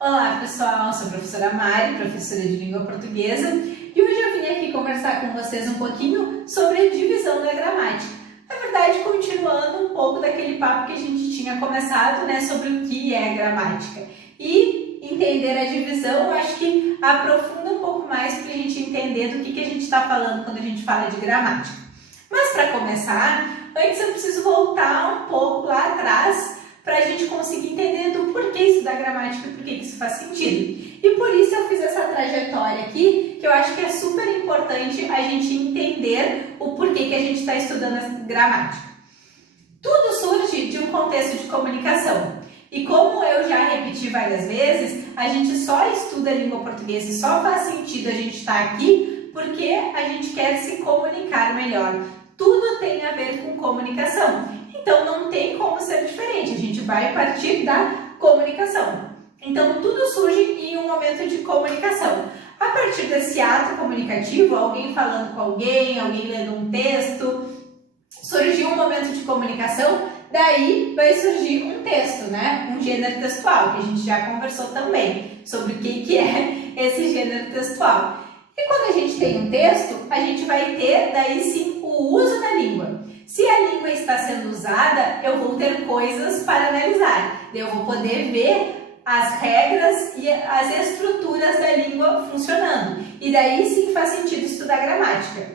Olá pessoal, sou a professora Mari, professora de língua portuguesa, e hoje eu vim aqui conversar com vocês um pouquinho sobre a divisão da gramática. Na verdade, continuando um pouco daquele papo que a gente tinha começado, né, sobre o que é gramática. E entender a divisão, eu acho que aprofunda um pouco mais para a gente entender do que a gente está falando quando a gente fala de gramática. Mas para começar, antes eu preciso voltar um pouco lá atrás para a gente conseguir entender do porquê estudar gramática e por que isso faz sentido. E por isso eu fiz essa trajetória aqui, que eu acho que é super importante a gente entender o porquê que a gente está estudando a gramática. Tudo surge de um contexto de comunicação. E como eu já repeti várias vezes, a gente só estuda a língua portuguesa e só faz sentido a gente estar aqui porque a gente quer se comunicar melhor. Tudo tem a ver com comunicação. Então não tem como ser diferente, a gente vai partir da comunicação. Então tudo surge em um momento de comunicação. A partir desse ato comunicativo, alguém falando com alguém lendo um texto, surgiu um momento de comunicação, daí vai surgir um texto, né? Um gênero textual, que a gente já conversou também sobre o que é esse gênero textual. E quando a gente tem um texto, a gente vai ter daí sim o uso da língua. Se a língua está sendo usada, eu vou ter coisas para analisar. Eu vou poder ver as regras e as estruturas da língua funcionando. E daí sim faz sentido estudar gramática.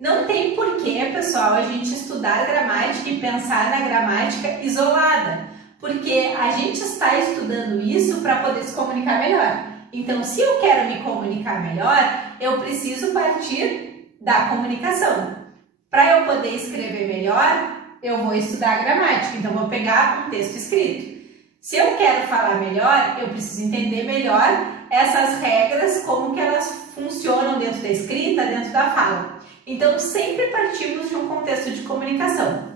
Não tem porquê, pessoal, a gente estudar gramática e pensar na gramática isolada. Porque a gente está estudando isso para poder se comunicar melhor. Então, se eu quero me comunicar melhor, eu preciso partir da comunicação. Para eu poder escrever melhor, eu vou estudar gramática, então vou pegar um texto escrito. Se eu quero falar melhor, eu preciso entender melhor essas regras, como que elas funcionam dentro da escrita, dentro da fala. Então, sempre partimos de um contexto de comunicação.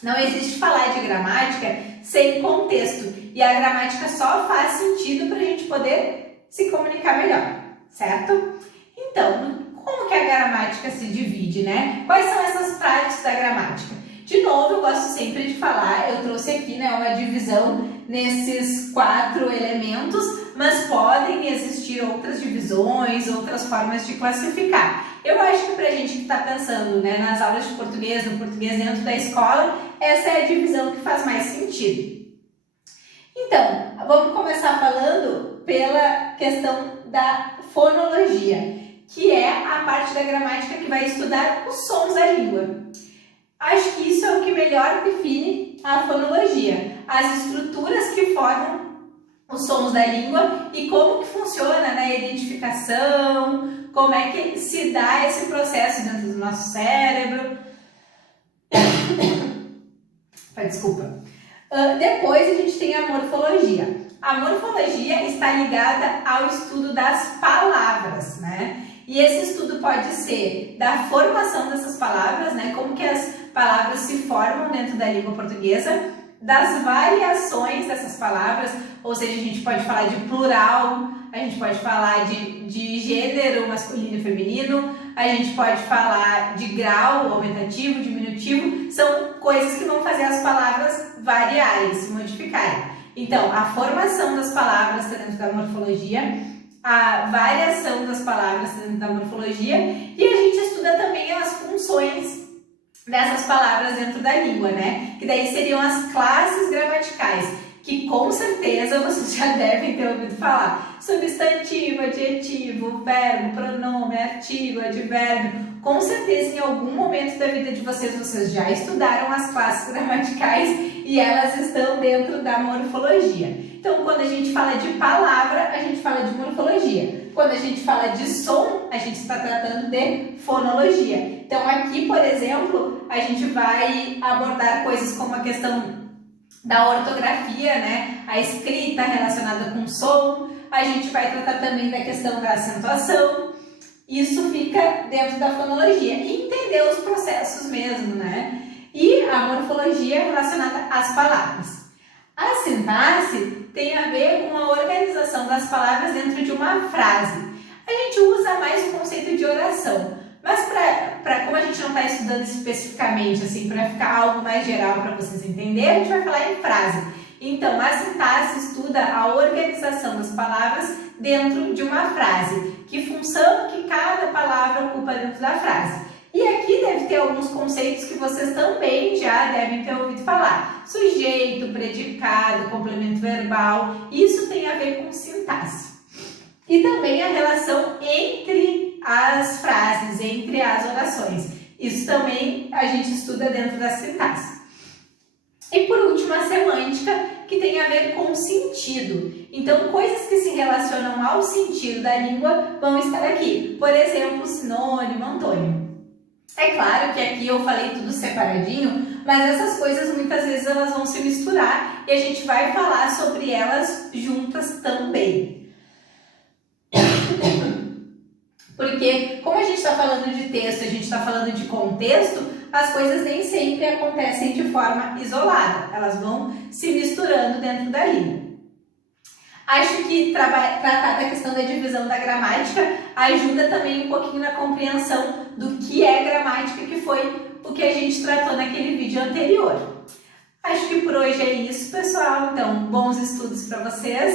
Não existe falar de gramática sem contexto, e a gramática só faz sentido para a gente poder se comunicar melhor, certo? Então, como que a gramática se divide, né? Quais são essas partes da gramática? De novo, eu gosto sempre de falar, eu trouxe aqui, né, uma divisão nesses 4 elementos, mas podem existir outras divisões, outras formas de classificar. Eu acho que pra gente que está pensando, né, nas aulas de português, no português dentro da escola, essa é a divisão que faz mais sentido. Então, vamos começar falando pela questão da fonologia, que é a parte da gramática que vai estudar os sons da língua. Acho que isso é o que melhor define a fonologia, as estruturas que formam os sons da língua e como que funciona, né, a identificação, como é que se dá esse processo dentro do nosso cérebro. Desculpa. Depois a gente tem a morfologia. A morfologia está ligada ao estudo das palavras, né? E esse estudo pode ser da formação dessas palavras, né? Como que as palavras se formam dentro da língua portuguesa, das variações dessas palavras, ou seja, a gente pode falar de plural, a gente pode falar de gênero masculino e feminino, a gente pode falar de grau, aumentativo, diminutivo, são coisas que vão fazer as palavras variarem, se modificarem. Então, a formação das palavras está dentro da morfologia, a variação das palavras dentro da morfologia, e a gente estuda também as funções dessas palavras dentro da língua, né? Que daí seriam as classes gramaticais, que com certeza vocês já devem ter ouvido falar. Substantivo, adjetivo, verbo, pronome, artigo, advérbio. Com certeza em algum momento da vida de vocês já estudaram as classes gramaticais e elas estão dentro da morfologia. Então, quando a gente fala de palavra, a gente fala de morfologia. Quando a gente fala de som, a gente está tratando de fonologia. Então, aqui, por exemplo, a gente vai abordar coisas como a questão da ortografia, né? A escrita relacionada com som. A gente vai tratar também da questão da acentuação. Isso fica dentro da fonologia. E entender os processos mesmo, né? E a morfologia relacionada às palavras. A sintaxe tem a ver com a organização das palavras dentro de uma frase. A gente usa mais o conceito de oração, mas como a gente não está estudando especificamente, assim, para ficar algo mais geral para vocês entenderem, a gente vai falar em frase. Então, a sintaxe estuda a organização das palavras dentro de uma frase, que função que cada palavra ocupa dentro da frase. E aqui deve ter alguns conceitos que vocês também já devem ter ouvido falar. Sujeito, predicado, complemento verbal, isso tem a ver com sintaxe. E também a relação entre as frases, entre as orações. Isso também a gente estuda dentro da sintaxe. E por último, a semântica, que tem a ver com sentido. Então, coisas que se relacionam ao sentido da língua vão estar aqui. Por exemplo, sinônimo, antônimo. É claro que aqui eu falei tudo separadinho, mas essas coisas muitas vezes elas vão se misturar e a gente vai falar sobre elas juntas também. Porque como a gente está falando de texto, a gente está falando de contexto, as coisas nem sempre acontecem de forma isolada, elas vão se misturando dentro da língua. Acho que tratar da questão da divisão da gramática ajuda também um pouquinho na compreensão do que é gramática, que foi o que a gente tratou naquele vídeo anterior. Acho que por hoje é isso, pessoal. Então, bons estudos para vocês.